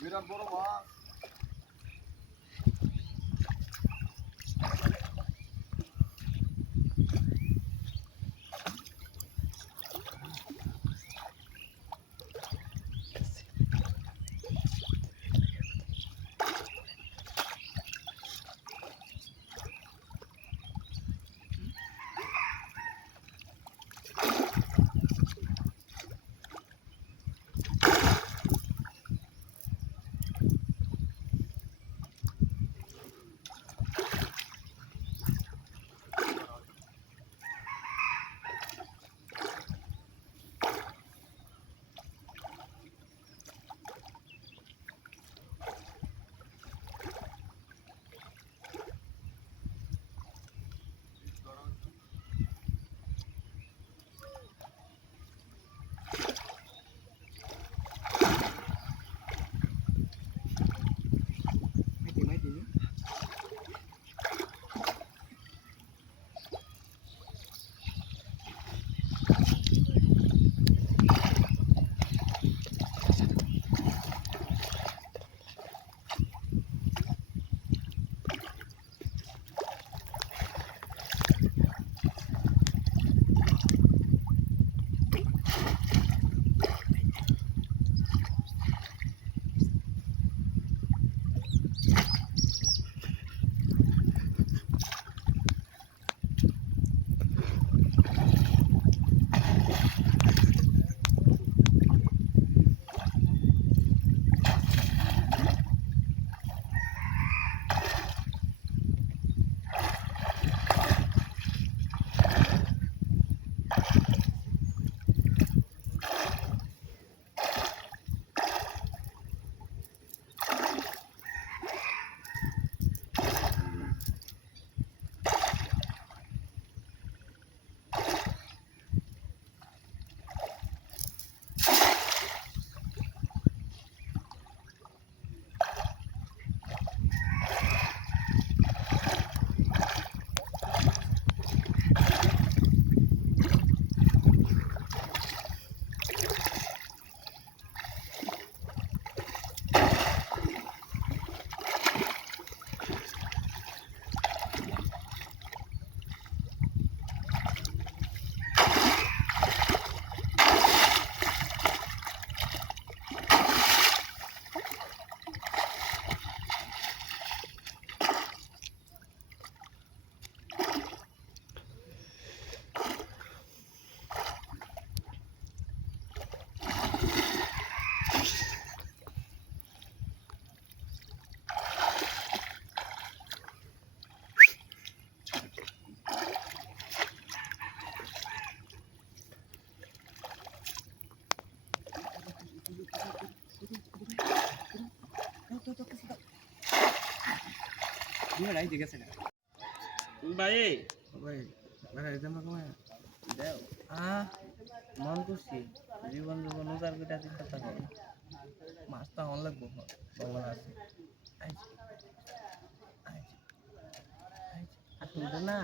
বিরাট বড় মাছ। ভাই দেখেছে না ভাই ভাই ভাই জামা কমা দাও মন করছি জীবন জীবন উজার করে চিন্তা করো মাছটা অন লাগবো বাবা আছে আসলে না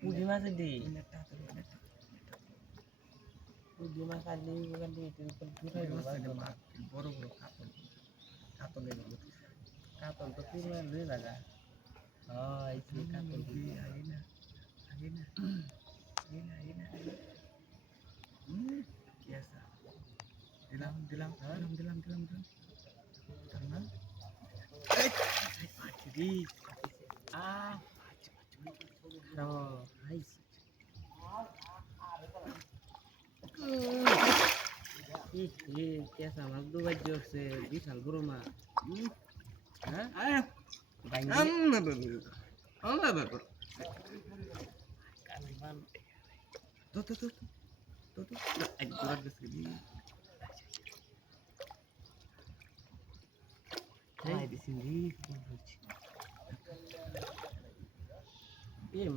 পুঁটি মাছ দি পুঁটি মাছ আনলে ওখান থেকে বড় বড় কাতল কাতলের কাতল তো পুরো লয়ে লাগা হয় কাতল আগে না দিলাম না কেসা মাছ দুবাই দিচ্ছে বিশাল বড় মাছ হ্যাঁ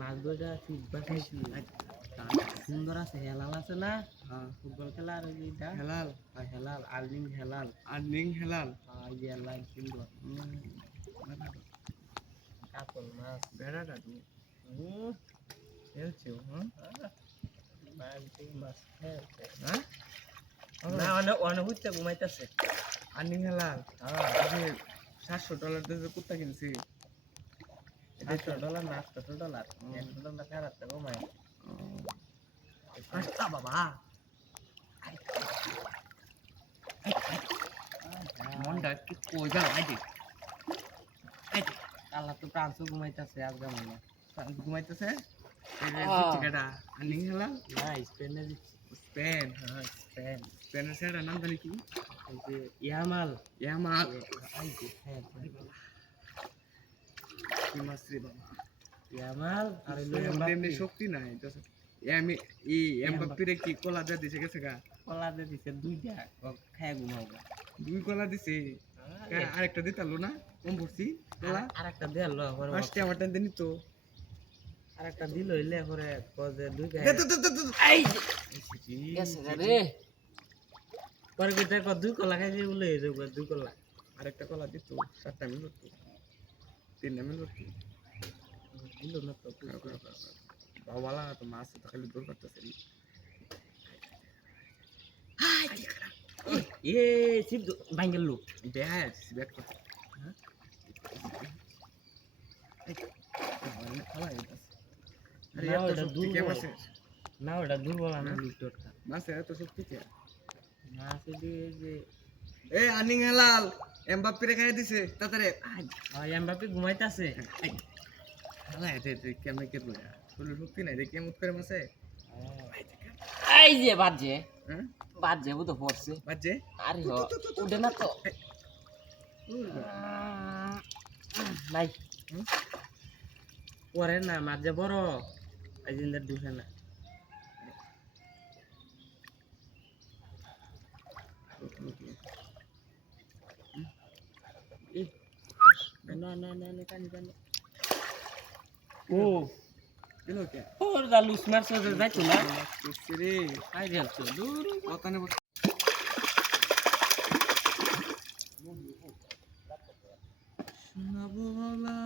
মাছগুলো ফিটবার খাইছি সুন্দর আছে হেলাল আছে না ফুটবল খেলা আর হেলাল হেলাল আর্নিং হেলাল হেলাল সুন্দর কাতল মাছ বেড়াটা খেলছে মাছ খেলছে হ্যাঁ না অনেক উঠতে ঘুমাইতেছে আর্নিং হেলাল $700 দিয়ে কুত্তা কিনছি $800 না $800 $100 খারাপ ঘুমাই আস্তা বাবা মনটা কি কই গেল আল্লাহ তো প্রাণ ঘুমাইতেছে আজকে মনে ঘুমাইতেছে টিকাটা আর্নিং হেলাল না স্পেনে দিচ্ছি স্পেনের সেটার নাম জানি কি ইয়ামাল ইয়ামাল আর এমনি শক্তি নাই আমি এমবাপ্পেরে কি কলা দিয়ে দিছে গেছে গা কলা দিয়ে দিছে দুইটা খায় ঘুমাবো দুই কলা দিছে আরেকটা দিতালো না কম পড়ছি কলা আরেকটা দেয়ালো ফার্স্টে আমারটা দিনি তো আরেকটা দিল হইলে পরে কজে দুই এই গেছে রে পরে কি দেখো দুই কলা খাই যে বলে যাবে দুই কলা আরেকটা কলা দিত 7টা মিনিট 3টা মিনিট দিল না তো বাবালা তো মাছ তো খালি দূর করতেছে এ সিদ্ধ বাঙ্গেল লোক ব্যাস ব্যাট করতে হ্যাঁ না ওটা দুর্বল না লুটটা মাছের এত শক্তি কে মাছে দিয়ে যে এ আর্নিং হেলাল এমবাপ্পেরে খাইয়ে দিছে তাড়াতাড়ি এমবাপ্পে ঘুমাইতেছে হালা এতে কেমনে কে বলে শরীর শক্তি নাই রে কেমন করে মাছে এই যে বাজে হ্যাঁ বাজে ও তো পড়ছে বাজে আরে উঠে না তো নাই পরে না মাঝে বড় এই দিন ঢুকে না না কানি ও এলো কে ওর দালুস মারছে যাইতো না রে আই যাচ্ছে দূর কথা নেব শোনাবো বাবা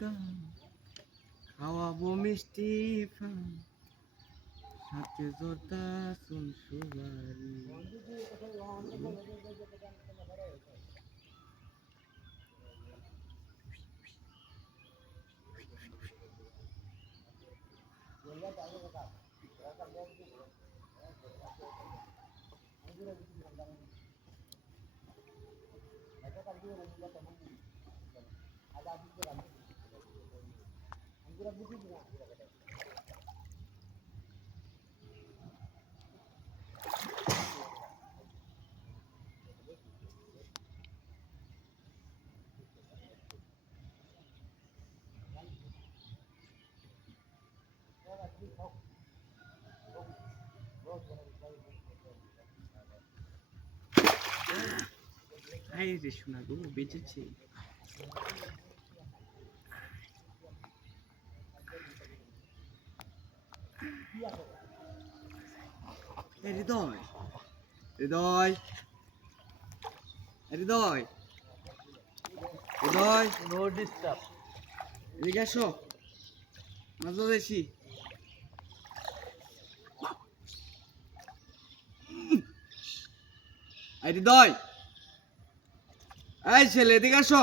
গান খাওয়াবো মিষ্টি পান সাথে জর্দা শুন সুবারি আই রে শোনা গো বেঁচেছে হৃদয় হৃদয় হৃদয় হৃদয় নো ডিস্টার্ব এদিকে আসো মাছ বেশি হৃদয় এই ছেলে এদিকে আসো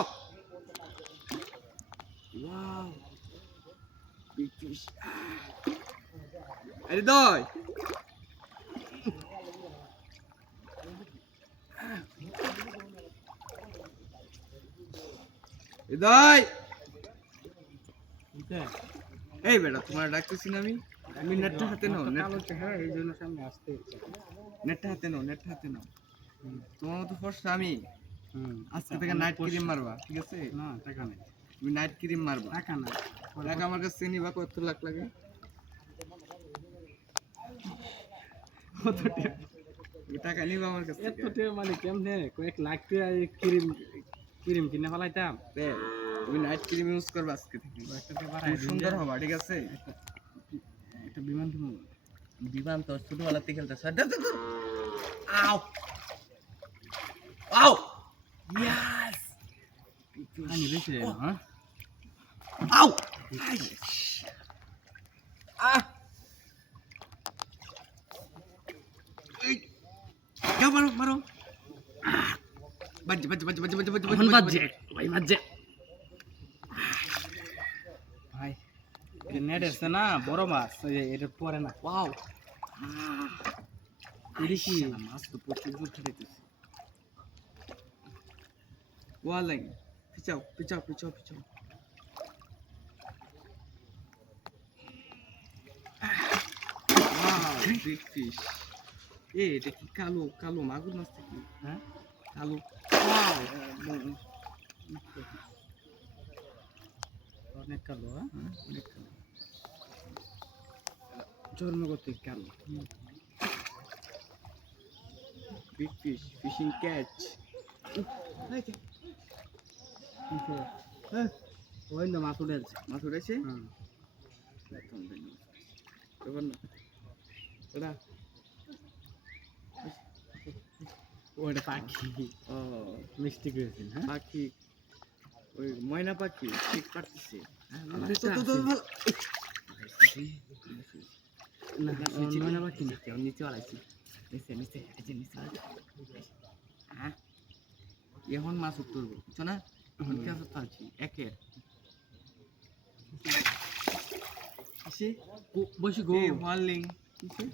হৃদয় হৃদয় বুঝতে এই বেটা তোমার ডাকতেছি না আমি তুমি নেটটা হাতে নাও কালো চেহারা এই জন্য সামনে আসতে ইচ্ছা করে। নেটটা হাতে নাও নেটটা হাতে নাও তোমার মতো ফর্সা আমি হুম আজকে থেকে নাইট ক্রিম মারবা ঠিক আছে না টাকা নেই তুমি নাইট ক্রিম মারবা টাকা না টাকা আমার কাছে নিবা কত লাখ লাগে কত টাকা নিবা আমার কাছ থেকে এত মানে কেমনে কয়েক লাখ টাকা ক্রিম ক্রিম কিনে ফেলাইতাম দে, তুমি নাইট ক্রিম ইউজ করবা আজকে থেকে একটা পেপার তুমি সুন্দর হবা ঠিক আছে একটা বিমান কিনবো বিমান তো ছোটবেলাতে খেলতেছ আও আও ইয়াস আমি বেশি রে হ্যাঁ আও আহ এই যাও মারো মারো বাজে বাজে বাজে বাজে বাজে বাজে এখন বাজে ভাই বাজে ভাই নেট এসছে না বড় মাছ এটা পরে না ওয়াও এটা কি মাছ তো প্রচুর জোর খাইতেছে ওয়ালাই পিছাও পিছাও পিছাও পিছাও ওয়াও বিগ ফিশ এটা কি কালো কালো মাগুর মাছ কি হ্যাঁ কালো ওয়াও অনেক কালো হ্যাঁ অনেক কালো জন্মগত কালো বিগ ফিশ ফিশিং ক্যাচ ওই না মাছ উঠেছে মাছ উঠেছে হুম এবার না ওটা ওটা পাখি ও মিষ্টি করেছেন হ্যাঁ পাখি ওই ময়না পাখি ঠিক পারতেছে না ময়না পাখি না নিচে আলাইছি নিচে নিচে এই যে নিচে হ্যাঁ এখন মাছ উঠবো বুঝছো না এখন কি অবস্থা আছি একের কিসে বসে গো ওয়ার্লিং কিসে